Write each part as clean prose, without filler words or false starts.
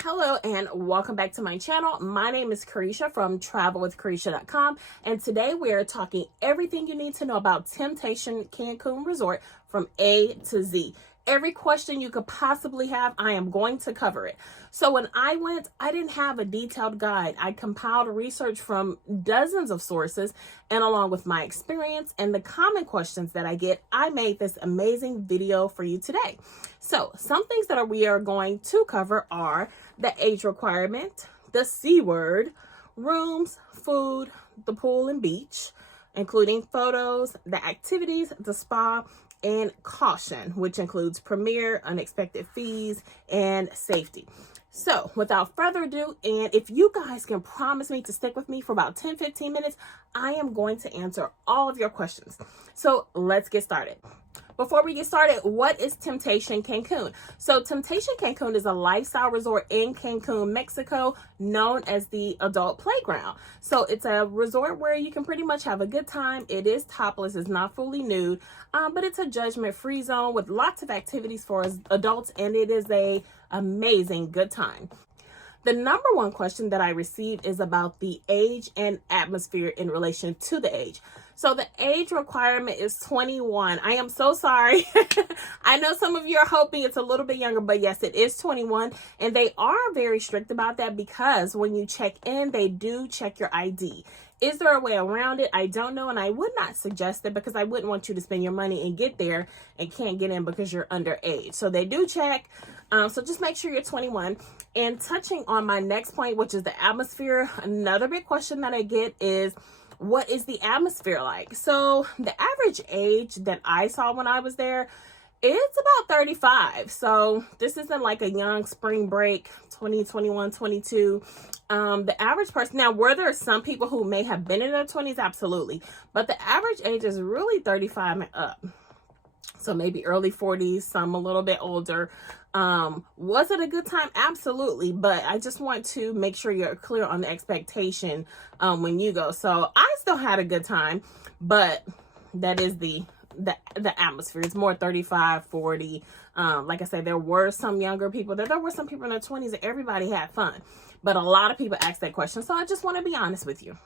Hello and welcome back to my channel. My name is Carisha from travelwithcarisha.com, and today we are talking everything you need to know about Temptation Cancun Resort from A to Z. Every question you could possibly have, I am going to cover it. So when I went, I didn't have a detailed guide. I compiled research from dozens of sources, and along with my experience and the common questions that I get, I made this amazing video for you today. So some things that we are going to cover are the age requirement, the C word, rooms, food, the pool and beach, including photos, the activities, the spa, and caution, which includes premier, unexpected fees, and safety. So without further ado, and if you guys can promise me to stick with me for about 10-15 minutes, I am going to answer all of your questions. So let's get started. Before we get started, what is Temptation Cancun? So Temptation Cancun is a lifestyle resort in Cancun, Mexico, known as the adult playground. So it's a resort where you can pretty much have a good time. It is topless, it's not fully nude, but it's a judgment-free zone with lots of activities for adults, and it is a amazing good time. The number one question that I received is about the age and atmosphere in relation to the age. So the age requirement is 21. I am so sorry. I know some of you are hoping it's a little bit younger, but yes, it is 21. And they are very strict about that because when you check in, they do check your ID. Is there a way around it? I don't know, and I would not suggest it because I wouldn't want you to spend your money and get there and can't get in because you're underage. So they do check. So just make sure you're 21. And touching on my next point, which is the atmosphere, another big question that I get is, what is the atmosphere like? So the average age that I saw when I was there, it's about 35. So this isn't like a young spring break, 20, 21, 22. The average person, now were there some people who may have been in their 20s? Absolutely. But the average age is really 35 and up. So maybe early 40s, some a little bit older. Was it a good time? Absolutely. But I just want to make sure you're clear on the expectation when you go. So I still had a good time, but that is the atmosphere. It's more 35, 40. Like I said, there were some younger people there. There were some people in their 20s and everybody had fun. But a lot of people asked that question. So I just want to be honest with you.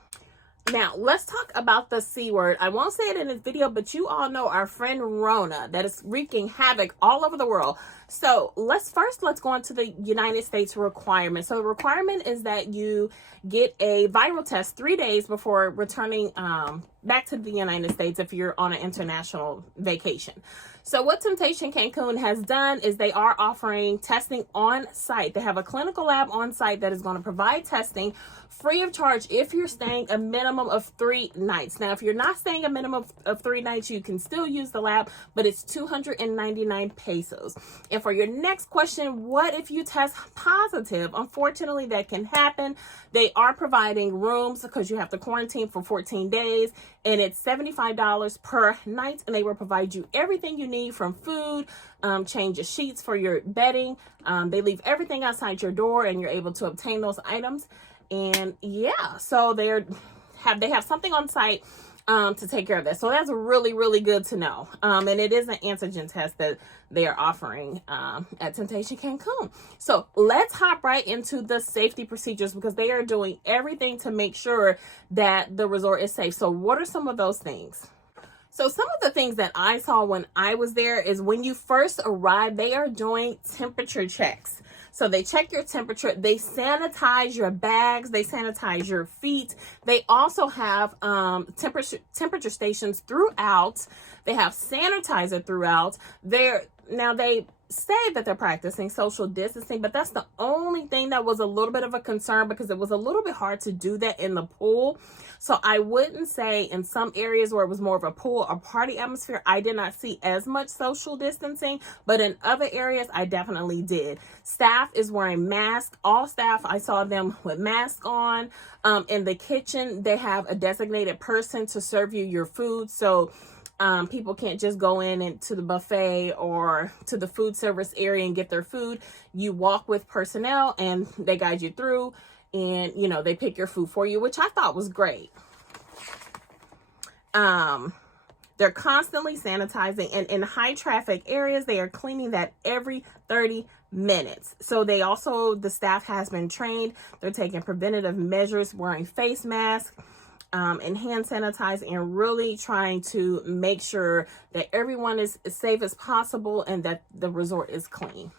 Now, let's talk about the C word. I won't say it in this video, but you all know our friend Rona that is wreaking havoc all over the world. So let's go into the United States requirement. So the requirement is that you get a viral test 3 days before returning back to the United States if you're on an international vacation. So what Temptation Cancun has done is they are offering testing on site. They have a clinical lab on site that is going to provide testing free of charge if you're staying a minimum of 3 nights. Now, if you're not staying a minimum of 3 nights, you can still use the lab, but it's 299 pesos. And for your next question, what if you test positive? Unfortunately, that can happen. They are providing rooms because you have to quarantine for 14 days, and it's $75 per night, and they will provide you everything you need from food, change of sheets for your bedding. They leave everything outside your door, and you're able to obtain those items. And yeah, so they have something on site to take care of that. So that's really, really good to know. And it is an antigen test that they are offering at Temptation Cancun. So let's hop right into the safety procedures because they are doing everything to make sure that the resort is safe. So what are some of those things? So some of the things that I saw when I was there is when you first arrive, they are doing temperature checks. So they check your temperature, they sanitize your bags, they sanitize your feet. They also have temperature stations throughout. They have sanitizer throughout. Now they say that they're practicing social distancing, but that's the only thing that was a little bit of a concern because it was a little bit hard to do that in the pool. So I wouldn't say in some areas where it was more of a pool or party atmosphere, I did not see as much social distancing, but in other areas, I definitely did. Staff is wearing masks. All staff, I saw them with masks on. In the kitchen, they have a designated person to serve you your food. So people can't just go into the buffet or to the food service area and get their food. You walk with personnel and they guide you through, and you know, they pick your food for you, which I thought was great. They're constantly sanitizing, and in high traffic areas, they are cleaning that every 30 minutes. So the staff has been trained. They're taking preventative measures, wearing face masks, and hand sanitize, and really trying to make sure that everyone is as safe as possible and that the resort is clean.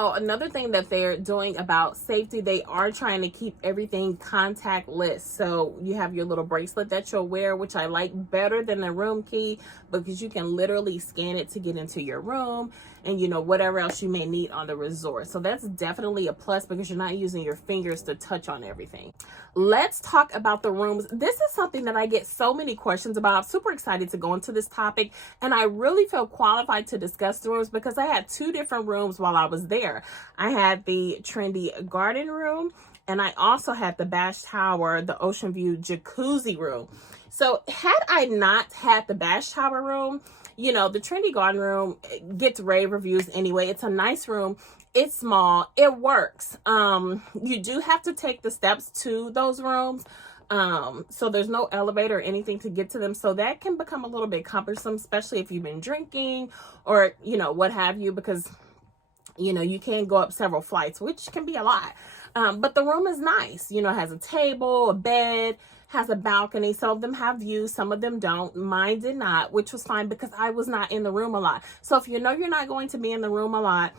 Oh, another thing that they're doing about safety, they are trying to keep everything contactless. So you have your little bracelet that you'll wear, which I like better than the room key, because you can literally scan it to get into your room and, whatever else you may need on the resort. So that's definitely a plus because you're not using your fingers to touch on everything. Let's talk about the rooms. This is something that I get so many questions about. I'm super excited to go into this topic, and I really feel qualified to discuss the rooms because I had 2 different rooms while I was there. I had the trendy garden room, and I also had the Bash Tower, the ocean view jacuzzi room. So had I not had the Bash Tower room, the trendy garden room gets rave reviews anyway. It's a nice room. It's small. It works. You do have to take the steps to those rooms. So there's no elevator or anything to get to them. So that can become a little bit cumbersome, especially if you've been drinking or, what have you, because, you can go up several flights, which can be a lot. But the room is nice. It has a table, a bed, has a balcony. Some of them have views, some of them don't. Mine did not, which was fine because I was not in the room a lot. So if you're not going to be in the room a lot,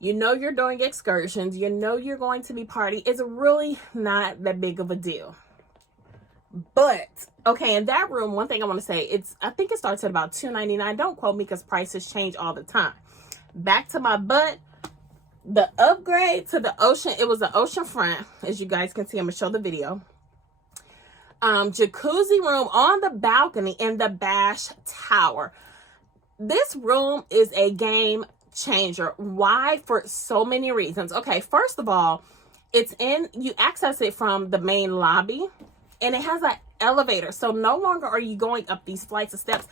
you're doing excursions, you're going to be partying, it's really not that big of a deal. But okay, in that room, one thing I want to say, I think it starts at about $299. Don't quote me because prices change all the time. Back to my butt. The upgrade to the ocean, it was an ocean front, as you guys can see. I'm gonna show the video. Jacuzzi room on the balcony in the Bash Tower. This room is a game changer. Why? For so many reasons. Okay, first of all, you access it from the main lobby, and it has an elevator. So no longer are you going up these flights of steps.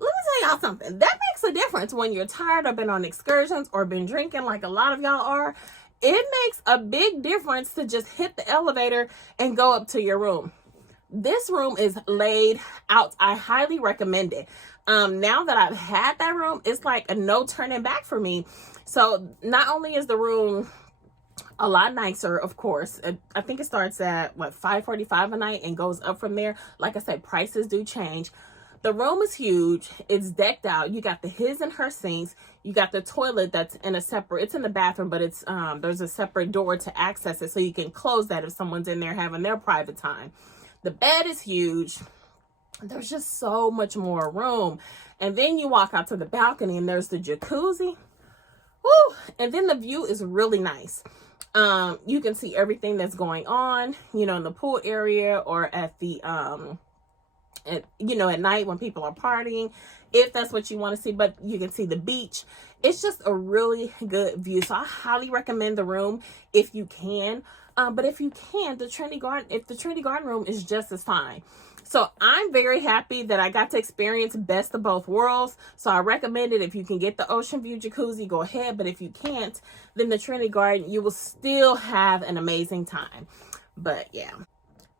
Let me tell y'all something. That makes a difference when you're tired or been on excursions or been drinking like a lot of y'all are. It makes a big difference to just hit the elevator and go up to your room. This room is laid out. I highly recommend it. Now that I've had that room, it's like a no turning back for me. So not only is the room a lot nicer, of course. I think it starts at $545 a night and goes up from there. Like I said, prices do change. The room is huge. It's decked out. You got the his and her sinks. You got the toilet that's in it's in the bathroom, but it's there's a separate door to access it, so you can close that if someone's in there having their private time. The bed is huge. There's just so much more room. And then you walk out to the balcony and there's the jacuzzi. Woo! And then the view is really nice. You can see everything that's going on, in the pool area or at the at night when people are partying, if that's what you want to see. But you can see the beach. It's just a really good view. So I highly recommend the room if you can. But if you can, the Trinity Garden room is just as fine. So I'm very happy that I got to experience best of both worlds. So I recommend it. If you can get the ocean view jacuzzi, go ahead. But if you can't, then the Trinity Garden, you will still have an amazing time. But yeah.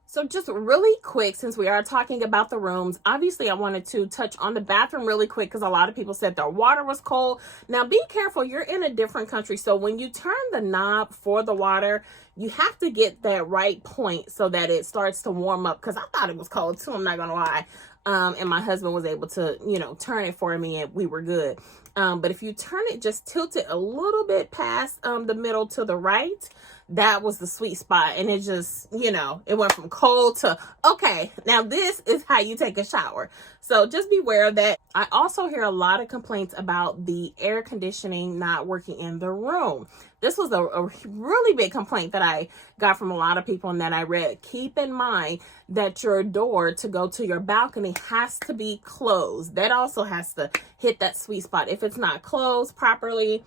So just really quick, since we are talking about the rooms, obviously I wanted to touch on the bathroom really quick because a lot of people said their water was cold. Now be careful, you're in a different country. So when you turn the knob for the water, you have to get that right point so that it starts to warm up, because I thought it was cold too, I'm not gonna lie. And my husband was able to, turn it for me and we were good. But if you turn it, just tilt it a little bit past the middle to the right, that was the sweet spot. And it just, it went from cold to, okay, now this is how you take a shower. So just beware of that. I also hear a lot of complaints about the air conditioning not working in the room. This was a really big complaint that I got from a lot of people and that I read. Keep in mind that your door to go to your balcony has to be closed. That also has to hit that sweet spot. If it's not closed properly,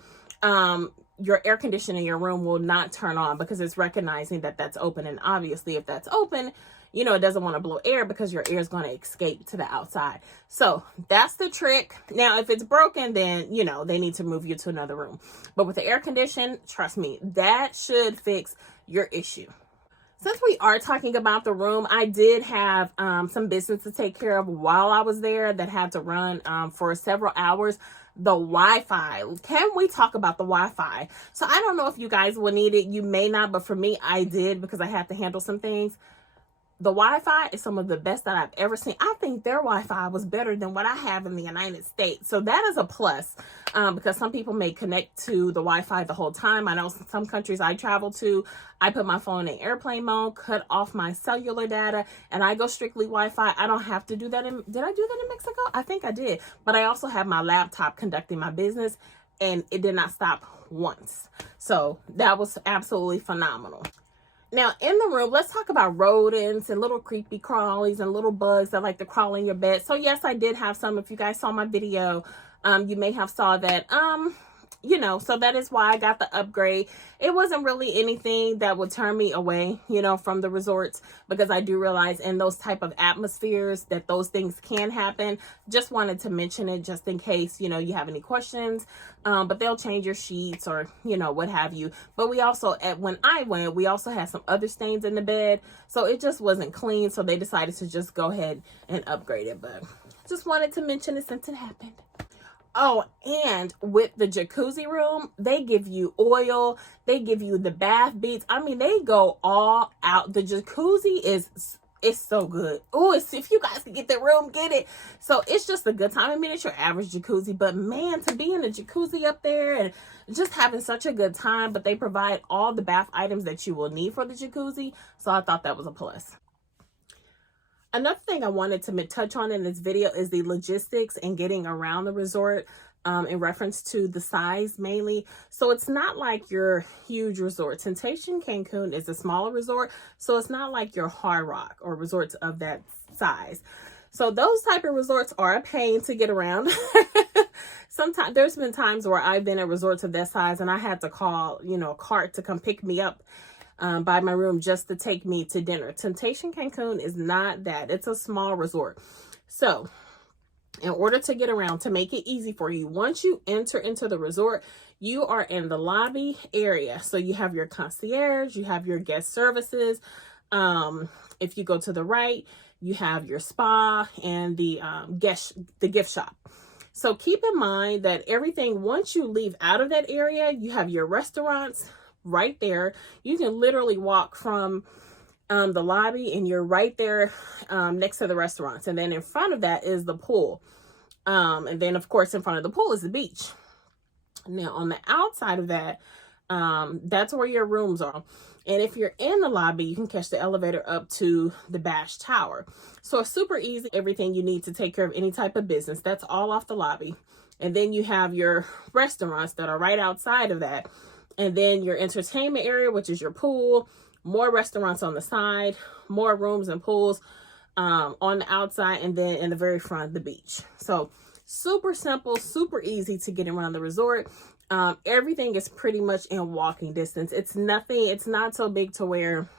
your air conditioner in your room will not turn on because it's recognizing that that's open. And obviously if that's open, it doesn't want to blow air because your air is going to escape to the outside. So that's the trick. Now, if it's broken, then, they need to move you to another room. But with the air condition, trust me, that should fix your issue. Since we are talking about the room, I did have some business to take care of while I was there that had to run for several hours. the Wi-Fi. Can we talk about the Wi-Fi? So I don't know if you guys will need it. You may not, but for me, I did because I had to handle some things. The Wi-Fi is some of the best that I've ever seen. I think their Wi-Fi was better than what I have in the United States. So that is a plus, because some people may connect to the Wi-Fi the whole time. I know some countries I travel to, I put my phone in airplane mode, cut off my cellular data, and I go strictly Wi-Fi. I don't have to do that. Did I do that in Mexico? I think I did. But I also have my laptop conducting my business, and it did not stop once. So that was absolutely phenomenal. Now, in the room, let's talk about rodents and little creepy crawlies and little bugs that like to crawl in your bed. So, yes, I did have some. If you guys saw my video, you may have saw that. So that is why I got the upgrade. It wasn't really anything that would turn me away, from the resorts, because I do realize in those type of atmospheres that those things can happen. Just wanted to mention it just in case, you have any questions, but they'll change your sheets or, what have you. But we also, when I went, we also had some other stains in the bed. So it just wasn't clean. So they decided to just go ahead and upgrade it. But just wanted to mention it since it happened. Oh, and with the jacuzzi room, they give you oil. They give you the bath beads. I mean, they go all out. The jacuzzi it's so good. Oh, if you guys can get the room, get it. So it's just a good time. I mean, it's your average jacuzzi, but man, to be in a jacuzzi up there and just having such a good time. But they provide all the bath items that you will need for the jacuzzi. So I thought that was a plus. Another thing I wanted to touch on in this video is the logistics and getting around the resort, in reference to the size mainly. So it's not like your huge resort. Temptation Cancun is a smaller resort, so it's not like your Hard Rock or resorts of that size. So those type of resorts are a pain to get around. Sometimes there's been times where I've been at resorts of that size and I had to call, a cart to come pick me up by my room just to take me to dinner. Temptation Cancun is not that. It's a small resort. So in order to get around, to make it easy for you, once you enter into the resort, you are in the lobby area. So you have your concierge, you have your guest services. If you go to the right, you have your spa and the gift shop. So keep in mind that everything, once you leave out of that area, you have your restaurants right there. You can literally walk from the lobby and you're right there next to the restaurants. And then in front of that is the pool. And then, of course, in front of the pool is the beach. Now, on the outside of that, that's where your rooms are. And if you're in the lobby, you can catch the elevator up to the Bash Tower. So it's super easy. Everything you need to take care of any type of business, that's all off the lobby. And then you have your restaurants that are right outside of that. And then your entertainment area, which is your pool, more restaurants on the side, more rooms and pools on the outside, and then in the very front, the beach. So super simple, super easy to get around the resort. Everything is pretty much in walking distance. It's not so big to where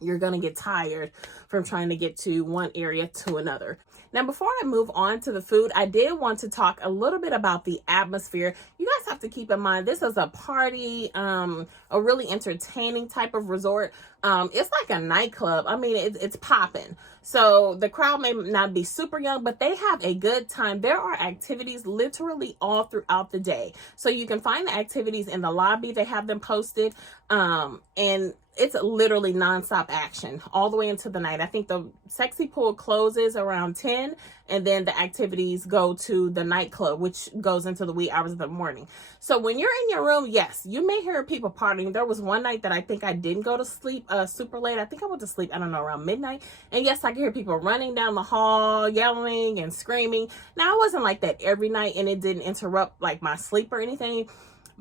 you're going to get tired from trying to get to one area to another. Now, before I move on to the food, I did want to talk a little bit about the atmosphere. You guys have to keep in mind, this is a party, a really entertaining type of resort. It's like a nightclub. I mean, it's popping. So the crowd may not be super young, but they have a good time. There are activities literally all throughout the day. So you can find the activities in the lobby. They have them posted. And it's literally nonstop action all the way into the night. I think the sexy pool closes around 10, and then the activities go to the nightclub, which goes into the wee hours of the morning. So when you're in your room, yes, you may hear people partying. There was one night that I think I didn't go to sleep super late. I think I went to sleep, I don't know, around midnight. And yes, I could hear people running down the hall, yelling and screaming. Now, it wasn't like that every night, and it didn't interrupt like my sleep or anything.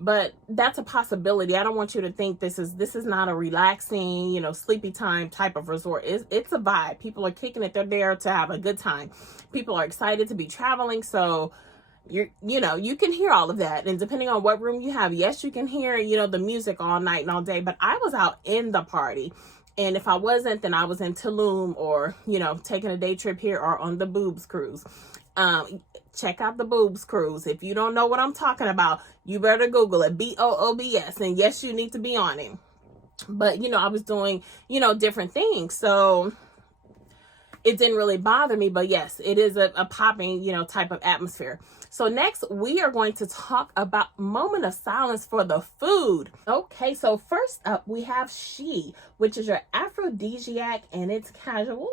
But that's a possibility. I don't want you to think this is not a relaxing, sleepy time type of resort. It's a vibe. People are kicking it. They're there to have a good time. People are excited to be traveling. So you can hear all of that. And depending on what room you have, yes, you can hear, the music all night and all day. But I was out in the party. And if I wasn't, then I was in Tulum or, taking a day trip here or on the Boobs cruise. Check out the Boobs cruise. If you don't know what I'm talking about, you better Google it. BOOBS. And yes, you need to be on it. But, I was doing, different things. So it didn't really bother me. But yes, it is a popping, type of atmosphere. So next, we are going to talk about moment of silence for the food. Okay, so first up, we have She, which is your aphrodisiac and it's casual.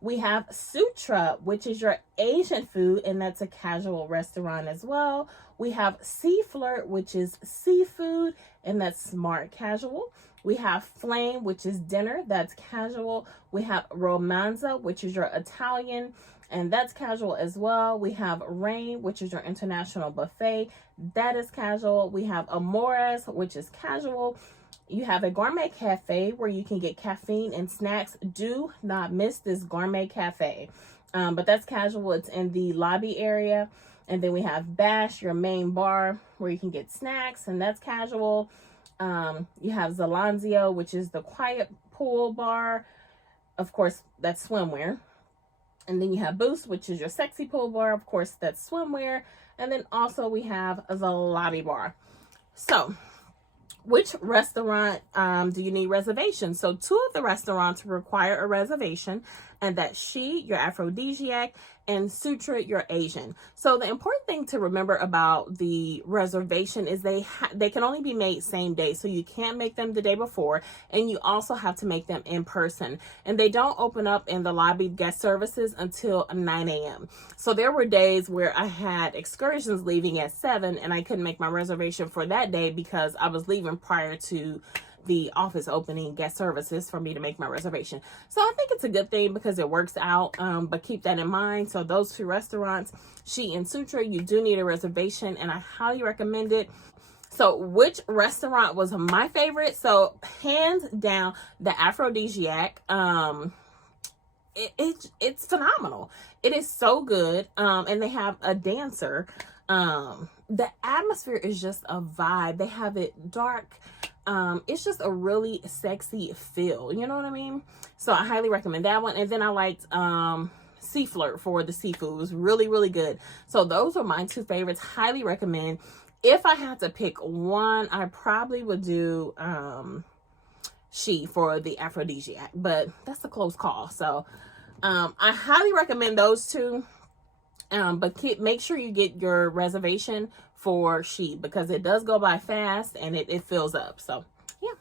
We have Sutra, which is your Asian food, and that's a casual restaurant as well. We have Sea Flirt, which is seafood, and that's smart casual. We have Flame, which is dinner, that's casual. We have Romanza, which is your Italian, and that's casual as well. We have Rain, which is your international buffet, that is casual. We have Amores, which is casual. You have a gourmet cafe where you can get caffeine and snacks. Do not miss this gourmet cafe. But that's casual. It's in the lobby area. And then we have Bash, your main bar, where you can get snacks, and that's casual. You have Zalanzio, which is the quiet pool bar. Of course, that's swimwear. And then you have Boost, which is your sexy pool bar. Of course, that's swimwear. And then also we have the lobby bar. So, which restaurant do you need reservations? So 2 of the restaurants require a reservation, and that's She, your aphrodisiac, and Sutra, your Asian. So the important thing to remember about the reservation is they can only be made same day. So you can't make them the day before, and you also have to make them in person. And they don't open up in the lobby guest services until 9 a.m. So there were days where I had excursions leaving at 7 and I couldn't make my reservation for that day because I was leaving prior to the office opening guest services for me to make my reservation. So I think it's a good thing because it works out, but keep that in mind. So those 2 restaurants, She and Sutra, you do need a reservation, and I highly recommend it. So which restaurant was my favorite? So hands down, the aphrodisiac. It's phenomenal. It is so good. And they have a dancer. The atmosphere is just a vibe. They have it dark. It's just a really sexy feel. You know what I mean? So I highly recommend that one. And then I liked Sea Flirt for the seafood. It was really, really good. So those are my 2 favorites. Highly recommend. If I had to pick one, I probably would do She for the aphrodisiac. But that's a close call. So I highly recommend those 2. But make sure you get your reservation for She because it does go by fast and it fills up. So, yeah.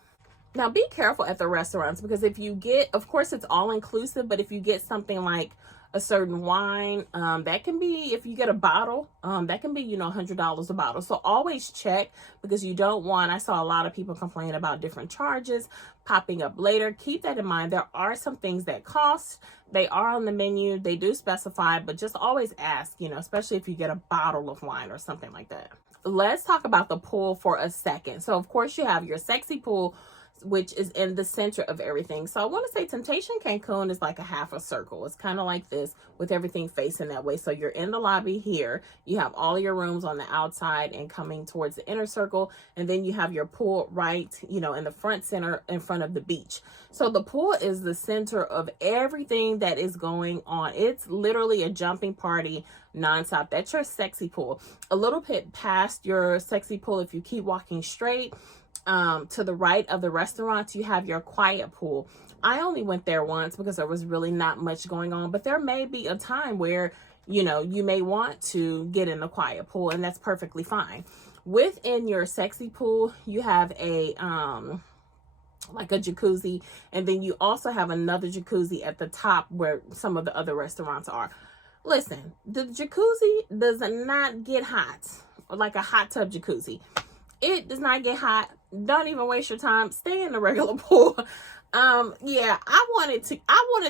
Now, be careful at the restaurants because if you get, of course, it's all inclusive, but if you get something like a certain wine, that can be, if you get a bottle, that can be, $100 a bottle. So always check because you don't want, I saw a lot of people complain about different charges popping up later. Keep that in mind. There are some things that cost. They are on the menu. They do specify, but just always ask, especially if you get a bottle of wine or something like that. Let's talk about the pool for a second. So of course you have your sexy pool, which is in the center of everything. So I want to say Temptation Cancun is like a half a circle. It's kind of like this with everything facing that way. So you're in the lobby here. You have all your rooms on the outside and coming towards the inner circle. And then you have your pool right, in the front center in front of the beach. So the pool is the center of everything that is going on. It's literally a jumping party nonstop. That's your sexy pool. A little bit past your sexy pool, if you keep walking straight, to the right of the restaurant, you have your quiet pool. I only went there once because there was really not much going on, but there may be a time where, you may want to get in the quiet pool, and that's perfectly fine. Within your sexy pool, you have a, like a jacuzzi, and then you also have another jacuzzi at the top where some of the other restaurants are. Listen, the jacuzzi does not get hot, like a hot tub jacuzzi. It does not get hot. Don't even waste your time. Stay in the regular pool. Yeah, I wanted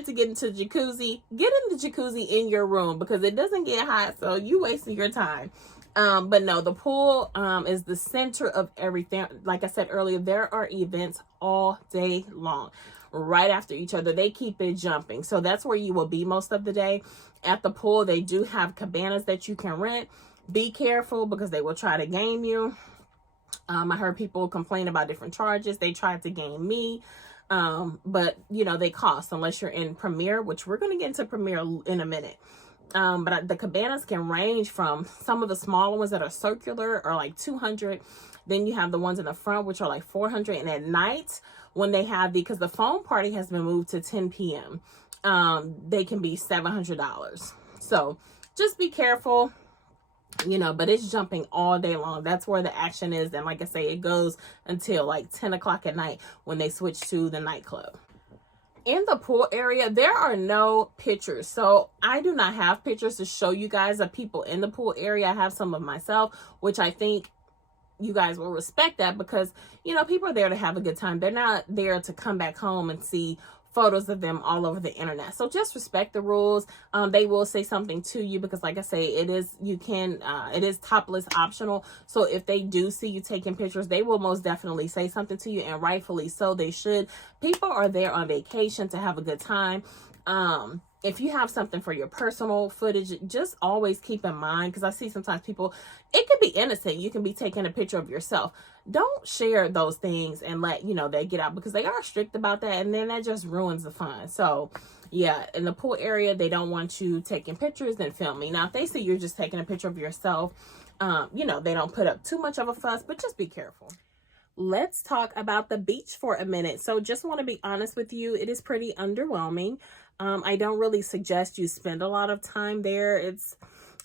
to get into jacuzzi. Get in the jacuzzi in your room because it doesn't get hot, so you wasting your time. But no, the pool is the center of everything. Like I said earlier, there are events all day long, right after each other. They keep it jumping. So that's where you will be most of the day. At the pool, they do have cabanas that you can rent. Be careful because they will try to game you. I heard people complain about different charges. They tried to game me. But they cost unless you're in Premier, which we're going to get into Premier in a minute. But the cabanas can range from some of the smaller ones that are circular are like 200. Then you have the ones in the front, which are like 400. And at night when they have because the foam party has been moved to 10 p.m. They can be $700. So just be careful. you know, but it's jumping all day long. That's where the action is. And like I say, it goes until like 10 o'clock at night when they switch to the nightclub. In the pool area, there are no pictures. So I do not have pictures to show you guys of people in the pool area. I have some of myself, which I think you guys will respect that, because, you know, people are there to have a good time. They're not there to come back home and see photos of them all over the internet. So just respect the rules. They will say something to you, because like I say, it is topless optional. So if they do see you taking pictures, they will most definitely say something to you, and rightfully so, they should. People are there on vacation to have a good time. If you have something for your personal footage, just always keep in mind, because I see sometimes people, it could be innocent. You can be taking a picture of yourself. Don't share those things and let, you know, they get out, because they are strict about that, and then that just ruins the fun. So yeah, in the pool area, they don't want you taking pictures and filming. Now, if they see you're just taking a picture of yourself, you know, they don't put up too much of a fuss, but just be careful. Let's talk about the beach for a minute. So just want to be honest with you, it is pretty underwhelming. I don't really suggest you spend a lot of time there.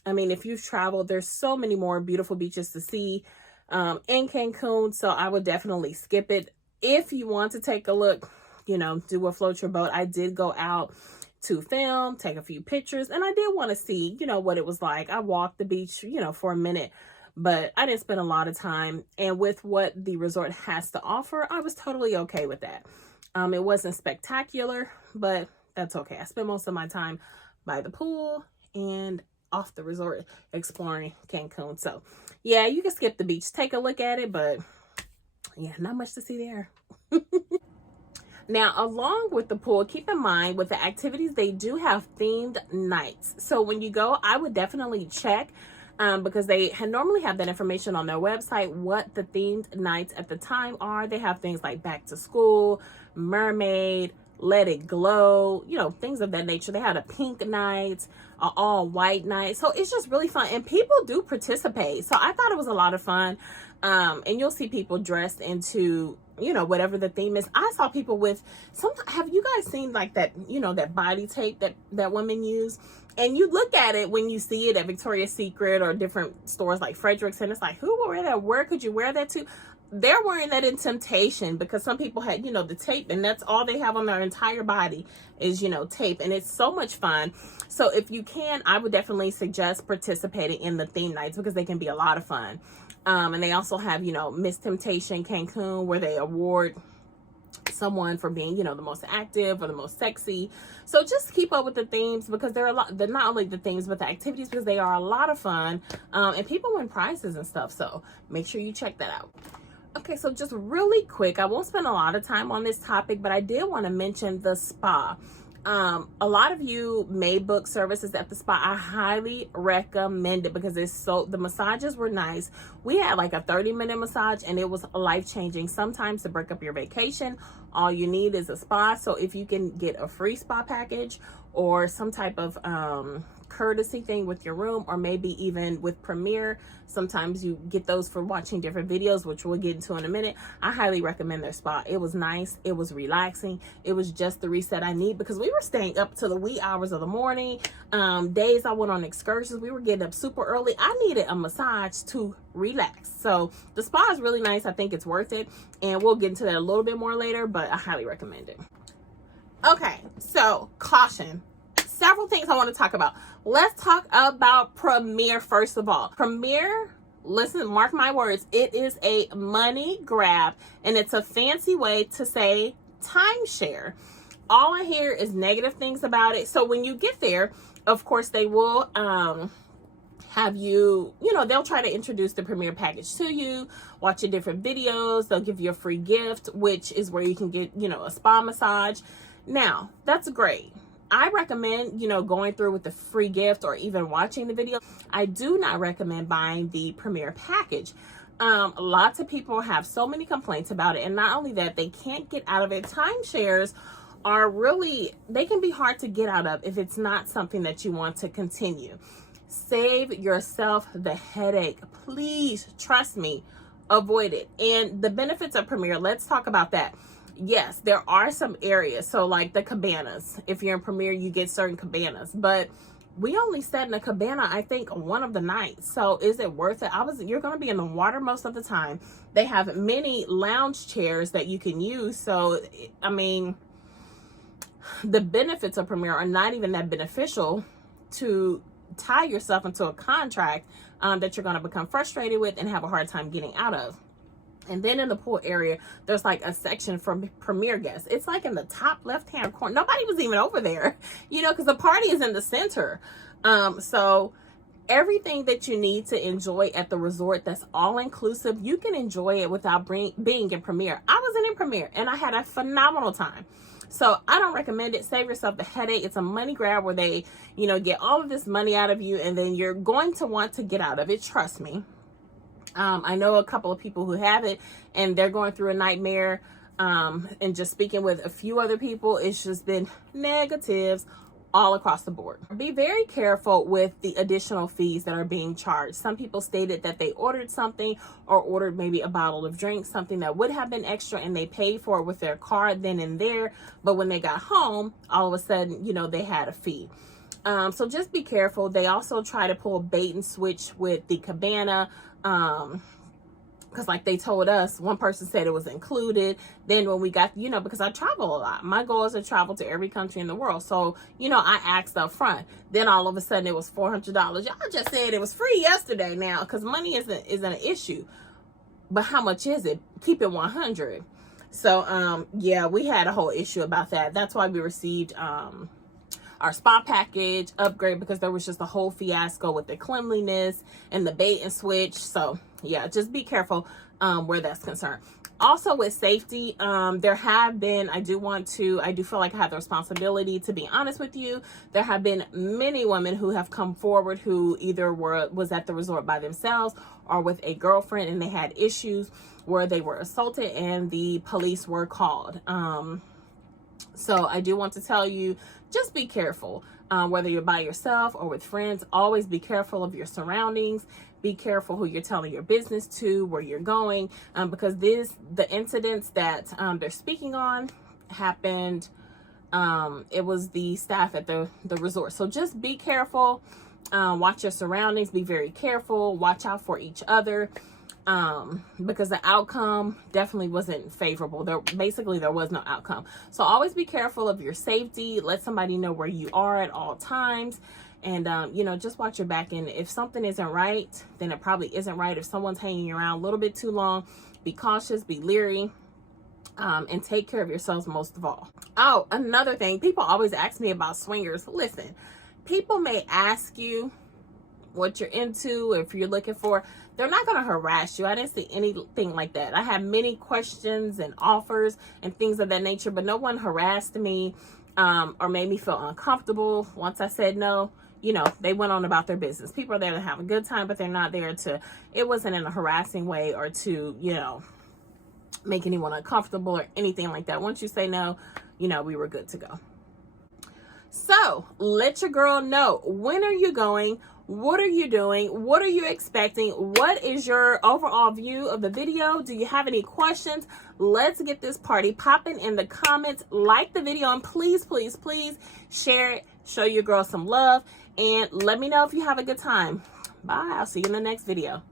I mean, if you've traveled, there's so many more beautiful beaches to see in Cancun. So I would definitely skip it. If you want to take a look, you know, do a float your boat. I did go out to film, take a few pictures, and I did want to see, you know, what it was like. I walked the beach, you know, for a minute, but I didn't spend a lot of time. And with what the resort has to offer, I was totally okay with that. It wasn't spectacular, but that's okay. I spent most of my time by the pool and off the resort exploring Cancun. So yeah, you can skip the beach, take a look at it, but yeah, not much to see there. Now, along with the pool, keep in mind with the activities, they do have themed nights. So when you go, I would definitely check because they normally have that information on their website, what the themed nights at the time are. They have things like back to school, mermaid, let it glow, you know, things of that nature. They had a pink night, all white night. So it's just really fun, and people do participate. So I thought it was a lot of fun. And you'll see people dressed into, you know, whatever the theme is. I saw people with have you guys seen like that, you know, that body tape that women use? And you look at it when you see it at Victoria's Secret or different stores like Frederick's, and it's like, who will wear that? Where could you wear that to? They're wearing that in Temptation, because some people had, you know, the tape, and that's all they have on their entire body is, you know, tape. And it's so much fun. So if you can, I would definitely suggest participating in the theme nights, because they can be a lot of fun. And they also have, you know, Miss Temptation Cancun, where they award someone for being, you know, the most active or the most sexy. So just keep up with the themes, because they're not only the themes, but the activities, because they are a lot of fun. And people win prizes and stuff. So make sure you check that out. Okay, so just really quick, I won't spend a lot of time on this topic, but I did want to mention the spa. A lot of you may book services at the spa. I highly recommend it, because the massages were nice. We had like a 30-minute massage, and it was life-changing. Sometimes to break up your vacation, all you need is a spa. So if you can get a free spa package or some type of courtesy thing with your room, or maybe even with Premiere, sometimes you get those for watching different videos, which we'll get into in a minute. I highly recommend their spa. It was nice, it was relaxing, it was just the reset I need, because we were staying up to the wee hours of the morning. Days I went on excursions, we were getting up super early. I needed a massage to relax. So the spa is really nice. I think it's worth it, and we'll get into that a little bit more later, but I highly recommend it. Okay, so caution. Several things I want to talk about. Let's talk about Premiere first of all. Premiere, listen, mark my words, it is a money grab, and it's a fancy way to say timeshare. All I hear is negative things about it. So when you get there, of course, they will have you, you know, they'll try to introduce the Premiere package to you, watch your different videos. They'll give you a free gift, which is where you can get, you know, a spa massage. Now, that's great. I recommend, you know, going through with the free gift or even watching the video. I do not recommend buying the Premiere package. Lots of people have so many complaints about it. And not only that, they can't get out of it. Timeshares are really, they can be hard to get out of if it's not something that you want to continue. Save yourself the headache. Please, trust me, avoid it. And the benefits of Premiere, let's talk about that. Yes, there are some areas. So like the cabanas, if you're in Premiere, you get certain cabanas, but We only stayed in a cabana, I think, one of the nights. So is it worth it? You're going to be in the water most of the time. They have many lounge chairs that you can use. So, I mean, the benefits of Premier are not even that beneficial to tie yourself into a contract that you're going to become frustrated with and have a hard time getting out of. And then in the pool area, there's like a section for Premier guests. It's like in the top left-hand corner. Nobody was even over there, you know, because the party is in the center. So everything that you need to enjoy at the resort that's all-inclusive, you can enjoy it without being in Premier. I wasn't in Premier, and I had a phenomenal time. So I don't recommend it. Save yourself the headache. It's a money grab where they, you know, get all of this money out of you, and then you're going to want to get out of it. Trust me. I know a couple of people who have it, and they're going through a nightmare. And just speaking with a few other people, it's just been negatives all across the board. Be very careful with the additional fees that are being charged. Some people stated that they ordered something or ordered maybe a bottle of drink, something that would have been extra, and they paid for it with their card then and there. But when they got home, all of a sudden, you know, they had a fee. So just be careful. They also try to pull bait and switch with the cabana. Because like they told us, one person said it was included. Then when we got, you know, because I travel a lot, my goal is to travel to every country in the world. So, you know, I asked up front. Then all of a sudden it was $400. Y'all just said it was free yesterday now, because money isn't an issue. But how much is it? Keep it 100. So, yeah, we had a whole issue about that. That's why we received, our spa package upgrade, because there was just a whole fiasco with the cleanliness and the bait and switch. So yeah, just be careful where that's concerned. Also with safety, there have been, I do feel like I have the responsibility to be honest with you. There have been many women who have come forward who either was at the resort by themselves or with a girlfriend, and they had issues where they were assaulted and the police were called. So I do want to tell you, just be careful, whether you're by yourself or with friends. Always be careful of your surroundings. Be careful who you're telling your business to, where you're going, because the incidents that they're speaking on happened. It was the staff at the resort. So just be careful. Watch your surroundings. Be very careful. Watch out for each other. Because the outcome definitely wasn't favorable. There was no outcome. So always be careful of your safety. Let somebody know where you are at all times. And, you know, just watch your back. And if something isn't right, then it probably isn't right. If someone's hanging around a little bit too long, be cautious, be leery, and take care of yourselves most of all. Oh, another thing. People always ask me about swingers. Listen, people may ask you what you're into, if you're looking for. They're not going to harass you. I didn't see anything like that. I had many questions and offers and things of that nature, but no one harassed me or made me feel uncomfortable. Once I said no, you know, they went on about their business. People are there to have a good time, but they're not there it wasn't in a harassing way or to, you know, make anyone uncomfortable or anything like that. Once you say no, you know, we were good to go. So let your girl know, when are you going? What are you doing? What are you expecting? What is your overall view of the video? Do you have any questions? Let's get this party popping in the comments. Like the video, and please, please, please share it. Show your girl some love, and let me know if you have a good time. Bye. I'll see you in the next video.